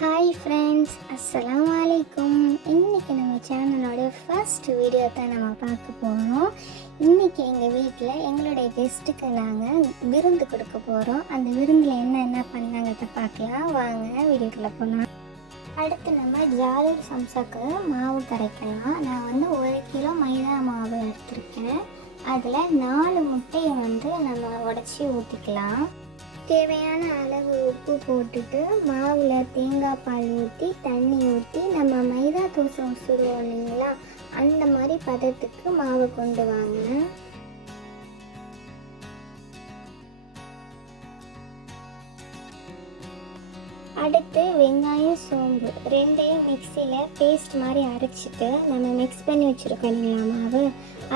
Hi friends, அஸ்ஸலாமு அலைக்கும். இன்றைக்கி நம்ம சேனலோட ஃபர்ஸ்ட் வீடியோ தான் நம்ம பார்க்க போகிறோம். இன்றைக்கி எங்கள் வீட்டில் எங்களுடைய கெஸ்ட்டுக்கு நாங்கள் விருந்து கொடுக்க போகிறோம். அந்த விருந்தில் என்ன பண்ணாங்கிறத பார்க்கலாம். வாங்க வீடியோக்குள்ளே போகலாம். அடுத்து நம்ம ஜாலூர் சம்சாக்கு மாவு கரைக்கலாம். நான் 1 கிலோ மைதா மாவு எடுத்திருக்கேன். அதில் 4 முட்டையை நம்ம உடச்சி ஊற்றிக்கலாம். தேவையான அளவு உப்பு போட்டுட்டு மாவில் தேங்காய் பால் ஊற்றி தண்ணி ஊற்றி நம்ம மைதா தோசை சுடுவோம் இல்லைங்களா, அந்த மாதிரி பதத்துக்கு மாவு கொண்டு வாங்க. அடுத்து வெங்காயம் சோம்பு ரெண்டையும் மிக்சியில் பேஸ்ட் மாதிரி அரைச்சிட்டு நம்ம மிக்ஸ் பண்ணி வச்சுருக்கோம் இல்லைங்களா மாவு,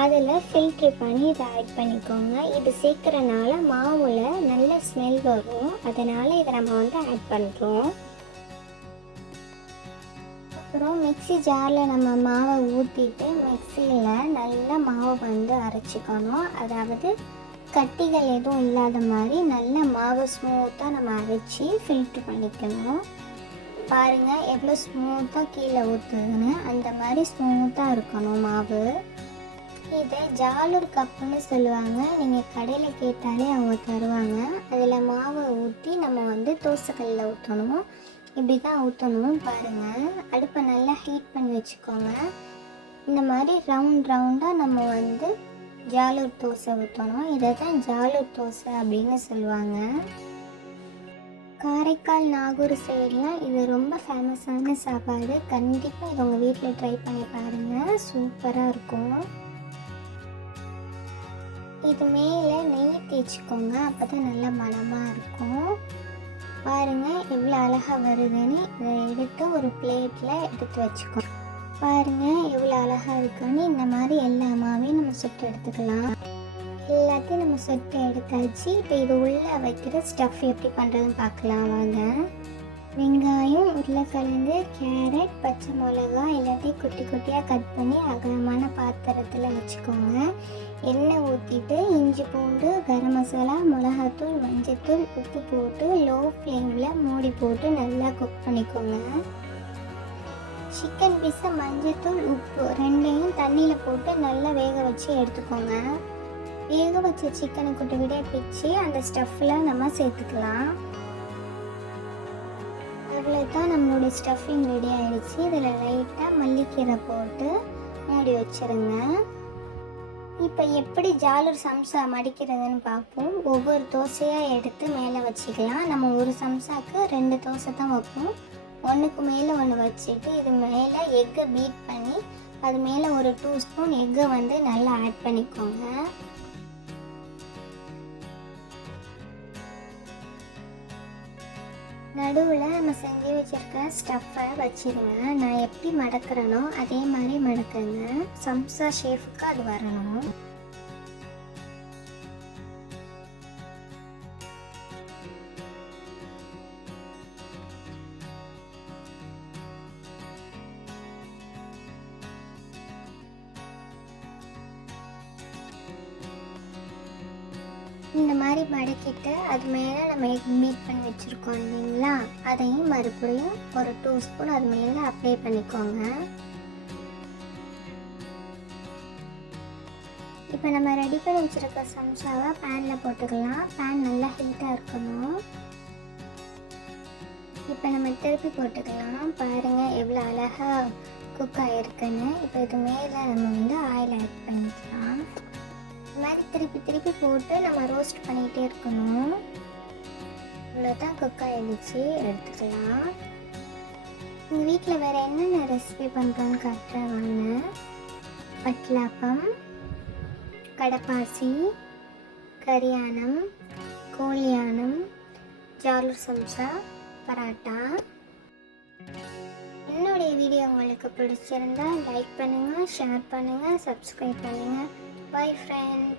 அதில் ஃபில்ட்ரு பண்ணி இதை ஆட் பண்ணிக்கோங்க. இது சேர்க்குறனால மாவில் நல்ல ஸ்மெல் வரும், அதனால் இதை நம்ம ஆட் பண்ணுறோம். அப்புறம் மிக்சி ஜாரில் நம்ம மாவை ஊற்றிட்டு மிக்சியில் நல்லா மாவை அரைச்சிக்கணும். அதாவது கட்டிகள் எதுவும் இல்லாத மாதிரி நல்ல மாவு ஸ்மூத்தாக நம்ம அரைச்சி ஃபில்ட்ரு பண்ணிக்கணும். பாருங்கள் எவ்வளோ ஸ்மூத்தாக கீழே ஊற்றுதுன்னு, அந்த மாதிரி ஸ்மூத்தாக இருக்கணும் மாவு. இதை ஜாலூர் கப்புன்னு சொல்லுவாங்க. நீங்கள் கடையில் கேட்டாலே அவங்க தருவாங்க. அதில் மாவை ஊற்றி நம்ம தோசைக்கல்லில் ஊற்றணும். இப்படி தான் ஊற்றணும். பாருங்கள், அடுப்பை நல்லா ஹீட் பண்ணி வச்சுக்கோங்க. இந்த மாதிரி ரவுண்டாக நம்ம ஜாலூர் தோசை ஊற்றணும். இதை தான் ஜாலூர் தோசை அப்படின்னு சொல்லுவாங்க. காரைக்கால் நாகூர் சைட்லாம் இது ரொம்ப ஃபேமஸான சாப்பாடு. கண்டிப்பாக இது உங்கள் வீட்டில் ட்ரை பண்ணி பாருங்கள், சூப்பராக இருக்கும். இது மேலே நெய் தேய்ச்சிக்கோங்க, அப்போ தான் நல்ல மணமாக இருக்கும். பாருங்கள் எவ்வளோ அழகாக வருதுன்னு. இதை எடுத்து ஒரு பிளேட்டில் எடுத்து வச்சுக்கோங்க. பாருங்கள் எவ்வளோ அழகாக இருக்குன்னு. இந்த மாதிரி எல்லா மாவையும் நம்ம சுட்டு எடுத்துக்கலாம். எல்லாத்தையும் நம்ம சுட்டு எடுத்தாச்சு. இப்போ இது உள்ளே வைக்கிற ஸ்டஃப் எப்படி பண்ணுறதுன்னு பார்க்கலாம் வாங்க. வெங்காயம், உருளைக்கிழங்கு, கேரட், பச்சை மிளகாய் எல்லாத்தையும் குட்டி குட்டியாக கட் பண்ணி அகலமான பாத்திரத்தில் வச்சுக்கோங்க. எண்ணெய் ஊற்றிட்டு இஞ்சி பூண்டு, கரம் மசாலா, மிளகாத்தூள், மஞ்சத்தூள், உப்பு போட்டு லோ ஃப்ளேமில் மூடி போட்டு நல்லா குக் பண்ணிக்கோங்க. சிக்கன் பீஸை மஞ்சத்தூள் உப்பு ரெண்டையும் தண்ணியில் போட்டு நல்லா வேக வச்சு எடுத்துக்கோங்க. வேக வச்ச சிக்கனை குட்டி குட்டியாக பிச்சு அந்த ஸ்டஃப்பில் நம்ம சேர்த்துக்கலாம். அவ்வளோதான், நம்மளுடைய ஸ்டஃபிங் ரெடி ஆகிடுச்சு. இதில் லைட்டாக மல்லிக்கீரை போட்டு மூடி வச்சுருங்க. இப்போ எப்படி ஜாலூர் சம்சா மடிக்கிறதுன்னு பார்ப்போம். ஒவ்வொரு தோசையாக எடுத்து மேலே வச்சுக்கலாம். நம்ம ஒரு சம்சாவுக்கு 2 தோசை தான் வைப்போம். ஒன்றுக்கு மேலே ஒன்று வச்சுட்டு இது மேலே எக்கை பீட் பண்ணி அது மேலே ஒரு 2 ஸ்பூன் எக்கை நல்லா ஆட் பண்ணிக்கோங்க. நடுவில் நம்ம செஞ்சு வச்சுருக்க ஸ்டஃப்பை வச்சுருங்க. நான் எப்படி மடக்கிறேனோ அதே மாதிரி மடக்குங்க. சம்சா ஷேஃபுக்கு அது வரணும். இந்த மாதிரி மடக்கிட்டு அது மேலே நம்ம எக் பீட் பண்ணி வச்சுருக்கோம் இல்லைங்களா, அதையும் மறுபடியும் ஒரு 2 ஸ்பூன் அது மேலே அப்ளை பண்ணிக்கோங்க. இப்போ நம்ம ரெடி பண்ணி வச்சுருக்க சம்சாவை பேனில் போட்டுக்கலாம். பேன் நல்லா ஹீட்டாக இருக்கணும். இப்போ நம்ம திருப்பி போட்டுக்கலாம். பாருங்கள் எவ்வளோ அழகாக குக் ஆகிருக்குன்னு. இப்போ இது மேலே நம்ம ஆயில் ஆட் பண்ணிக்கலாம். இந்த மாதிரி திருப்பி போட்டு நம்ம ரோஸ்ட் பண்ணிகிட்டே இருக்கணும். இவ்வளோதான் குக் ஆகிடுச்சு, எடுத்துக்கலாம். எங்கள் வீட்டில் வேறு என்னென்ன ரெசிபி பண்ணுறோன்னு காட்டுறேன் வாங்க. வட்டலாப்பம், கடப்பாசி, கரியானம், கோழியானம், ஜாலூர் சம்சா, பராட்டா. என்னுடைய வீடியோ உங்களுக்கு பிடிச்சிருந்தா லைக் பண்ணுங்கள், ஷேர் பண்ணுங்கள், சப்ஸ்கிரைப் பண்ணுங்கள். Bye friends.